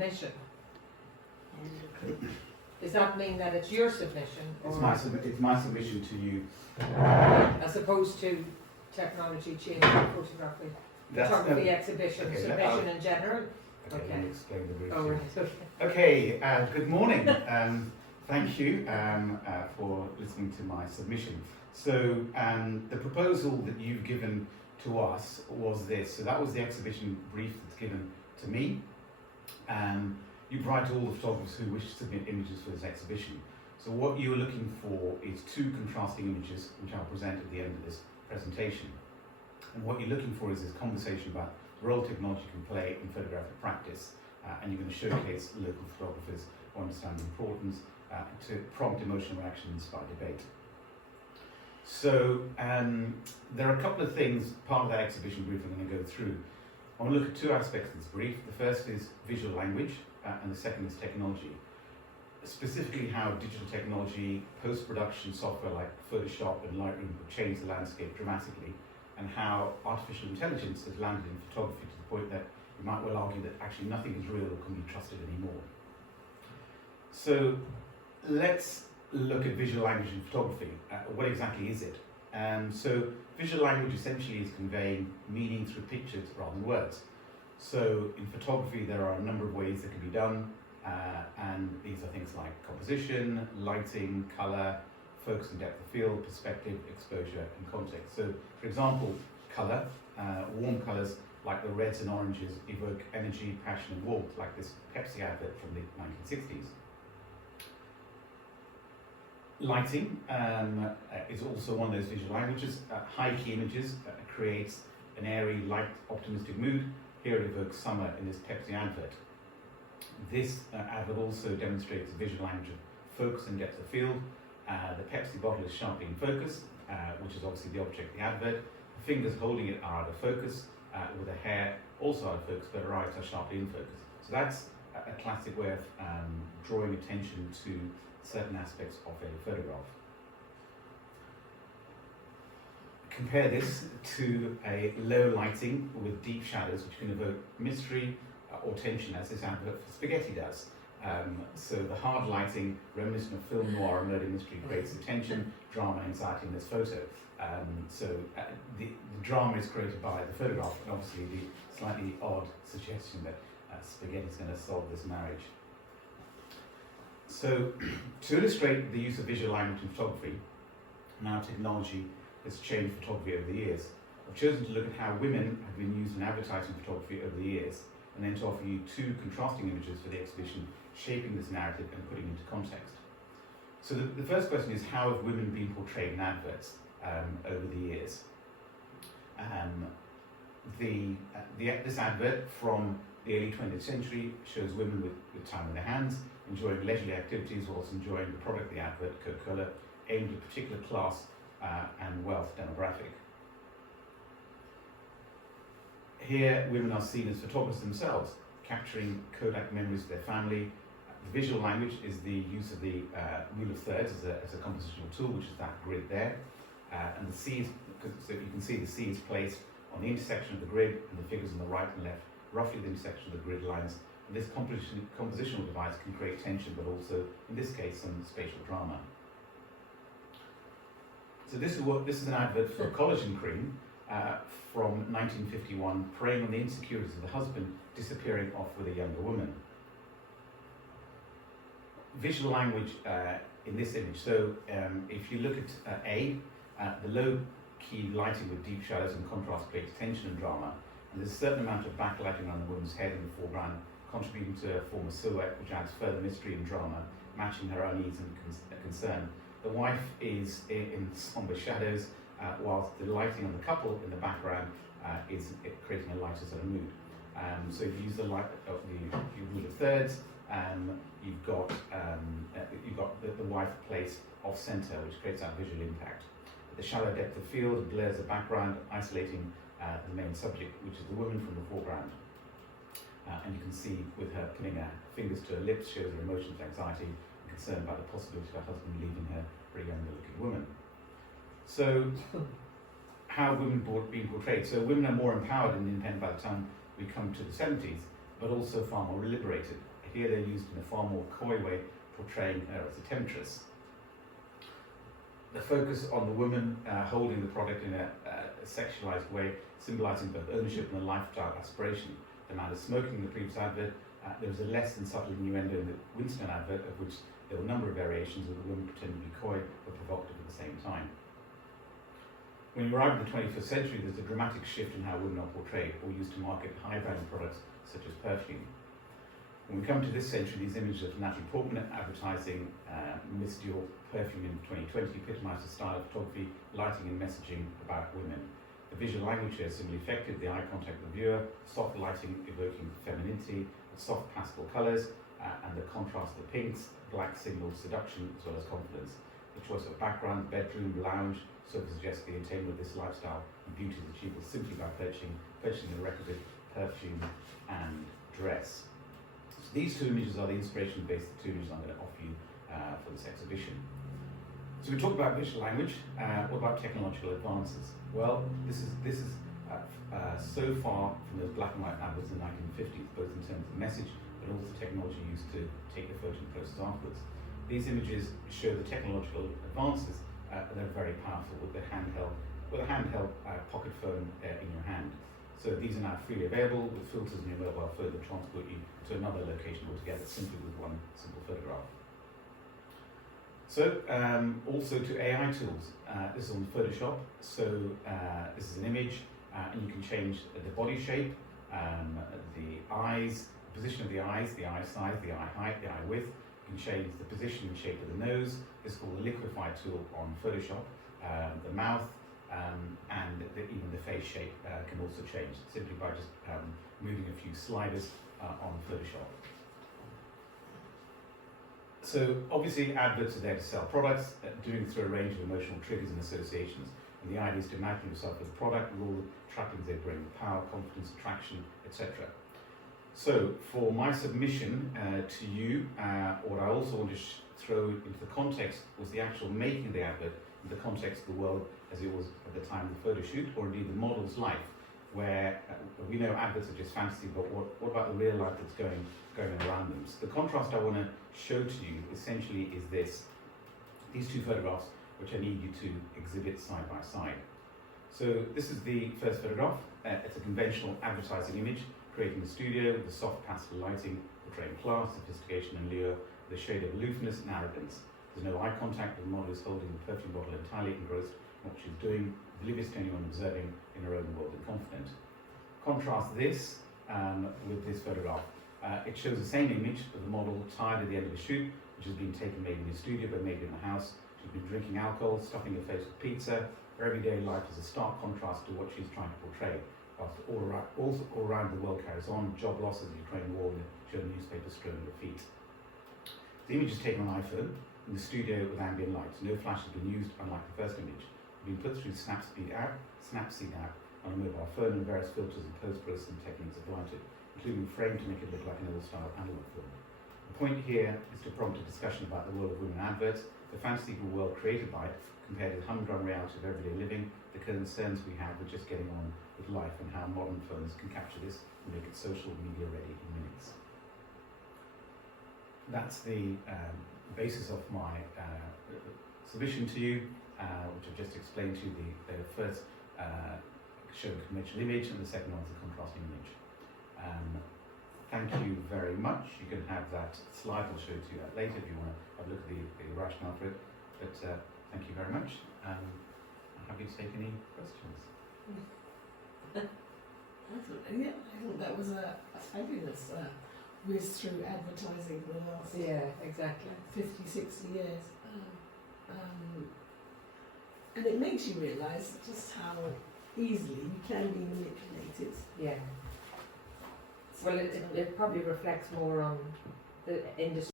submission. Does that mean that it's your submission? It's my submission to you. As opposed to technology changing photography? Photography exhibition, okay, submission in general? Okay, let me explain the brief. Oh, right, okay. Okay, good morning. Thank you for listening to my submission. So the proposal that you've given to us was this. So that was the exhibition brief that's given to me. You provide to all the photographers who wish to submit images for this exhibition. So what you're looking for is two contrasting images, which I'll present at the end of this presentation. And what you're looking for is this conversation about the role technology can play in photographic practice. And you're going to showcase local photographers who understand the importance to prompt emotional reaction and inspire debate. So there are a couple of things, part of that exhibition brief I'm going to go through. I want to look at two aspects of this brief. The first is visual language, and the second is technology. Specifically how digital technology, post-production software like Photoshop and Lightroom have changed the landscape dramatically, and how artificial intelligence has landed in photography to the point that you might well argue that actually nothing is real or can be trusted anymore. So let's look at visual language in photography. What exactly is it? So visual language essentially is conveying meaning through pictures rather than words. So in photography there are a number of ways that can be done, and these are things like composition, lighting, colour, focus and depth of field, perspective, exposure and context. So for example, colour, warm colours like the reds and oranges evoke energy, passion and warmth, like this Pepsi advert from the 1960s. Lighting is also one of those visual languages. High key images creates an airy, light, optimistic mood. Here it evokes summer in this Pepsi advert. This advert also demonstrates the visual language of focus and depth of field. The Pepsi bottle is sharply in focus, which is obviously the object of the advert. The fingers holding it are out of focus, with the hair also out of focus, but her eyes are sharply in focus. So that's a classic way of drawing attention to certain aspects of a photograph. Compare this to a low lighting with deep shadows, which can evoke mystery or tension, as this advert for spaghetti does. So the hard lighting, reminiscent of film noir and murder mystery, creates the tension, drama, and anxiety in this photo. The drama is created by the photograph, and obviously the slightly odd suggestion that spaghetti is going to solve this marriage. So, to illustrate the use of visual language in photography, and how technology has changed photography over the years, I've chosen to look at how women have been used in advertising photography over the years, and then to offer you two contrasting images for the exhibition, shaping this narrative and putting it into context. So the first question is, how have women been portrayed in adverts over the years? This advert from the early 20th century shows women with time in their hands, enjoying leisurely activities whilst enjoying the product of the advert, Coca-Cola, aimed at a particular class and wealth demographic. Here, women are seen as photographers themselves, capturing Kodak memories of their family. The visual language is the use of the rule of thirds as a compositional tool, which is that grid there. And the C is, so you can see the C is placed on the intersection of the grid, and the figures on the right and left, roughly the intersection of the grid lines. And this compositional device can create tension, but also, in this case, some spatial drama. So this is an advert for collagen cream from 1951, preying on the insecurities of the husband disappearing off with a younger woman. Visual language in this image. So if you look at A, the low key lighting with deep shadows and contrast creates tension and drama. And there's a certain amount of backlighting around the woman's head in the foreground, contributing to a form of silhouette which adds further mystery and drama, matching her unease and concern. The wife is in somber shadows, whilst the lighting on the couple in the background is creating a lighter sort of mood. So if you use the rule of thirds, you've got the wife placed off centre, which creates that visual impact. The shallow depth of field blurs the background, isolating the main subject, which is the woman from the foreground. And you can see with her putting her fingers to her lips shows her emotions, anxiety, and concern about the possibility of her husband leaving her for a younger looking woman. So, how have women been portrayed? So women are more empowered and independent by the time we come to the 70s. but also far more liberated. Here they're used in a far more coy way, portraying her as a temptress. The focus on the woman holding the product in a sexualized way, symbolizing both ownership and a lifestyle aspiration. The man is smoking in the previous advert. There was a less than subtle innuendo in the Winston advert, of which there were a number of variations of the woman pretending to be coy but provocative at the same time. When you arrive in the 21st century, there's a dramatic shift in how women are portrayed or used to market high-value products such as perfume. When we come to this century, these images of Natalie Portman advertising Miss Dior perfume in 2020 epitomise the style of photography, lighting and messaging about women. The visual language here is similarly effective, the eye contact with the viewer, soft lighting evoking femininity, soft pastel colours, and the contrast of the pinks, black signals seduction as well as confidence. The choice of background, bedroom, lounge, serves to suggest the attainment of this lifestyle and beauty is achievable simply by purchasing the requisite perfume and dress. So these two images are the inspiration based two images I'm going to offer you for this exhibition. So we talked about visual language. What about technological advances? Well, this is so far from those black and white adverts in the 1950s, both in terms of message but also technology used to take the photo and process afterwards. These images show the technological advances. They're very powerful with a handheld pocket phone in your hand. So these are now freely available with filters in your mobile phone that transport you to another location altogether simply with one simple photograph. So also to AI tools. This is on Photoshop. So this is an image and you can change the body shape, the eyes, the position of the eyes, the eye size, the eye height, the eye width. You can change the position and shape of the nose. This is called the liquify tool on Photoshop. The mouth and even the face shape can also change simply by just moving a few sliders on Photoshop. So obviously adverts are there to sell products, doing through a range of emotional triggers and associations. And the idea is to imagine yourself as a product with all the trappings they bring, power, confidence, attraction, etc. So for my submission to you, what I also want to throw into the context was the actual making of the advert, in the context of the world as it was at the time of the photo shoot, or indeed the model's life, where we know adverts are just fantasy, but what about the real life that's going around them? So the contrast I want to show to you essentially is these two photographs, which I need you to exhibit side by side. So this is the first photograph. It's a conventional advertising image, created in the studio with the soft pastel lighting, portraying class, sophistication and lure, with a shade of aloofness and arrogance. There's no eye contact, the model is holding the perfume bottle entirely engrossed in what she's doing, oblivious to anyone observing in her own world and confident. Contrast this with this photograph. It shows the same image of the model tired at the end of a shoot, which has been taken maybe in a studio but maybe in the house. She's been drinking alcohol, stuffing her face with pizza. Her everyday life is a stark contrast to what she's trying to portray. Whilst all around the world carries on, job losses, the Ukraine war, and the newspapers strewn at her feet. The image is taken on iPhone in the studio with ambient lights. No flash has been used, unlike the first image. It's been put through the Snapseed app on a mobile phone, and various filters and post-processing techniques applied to it, including frame to make it look like an old-style analog film. The point here is to prompt a discussion about the world of women adverts, the fanciful world created by it, compared with the humdrum reality of everyday living, the concerns we have with just getting on with life, and how modern phones can capture this and make it social media ready in minutes. That's the basis of my submission to you, which I've just explained to you. The first show a conventional image, and the second one is a contrasting image. Thank you very much. You can have that slide, I'll show it to you later if you want to have a look at the rationale for it. But thank you very much. I'm happy to take any questions. Yeah, I thought that was a fabulous whiz through advertising for the last exactly. 50, 60 years. And it makes you realise just how easily you can be manipulated. Yeah. Well, it probably reflects more on the industry.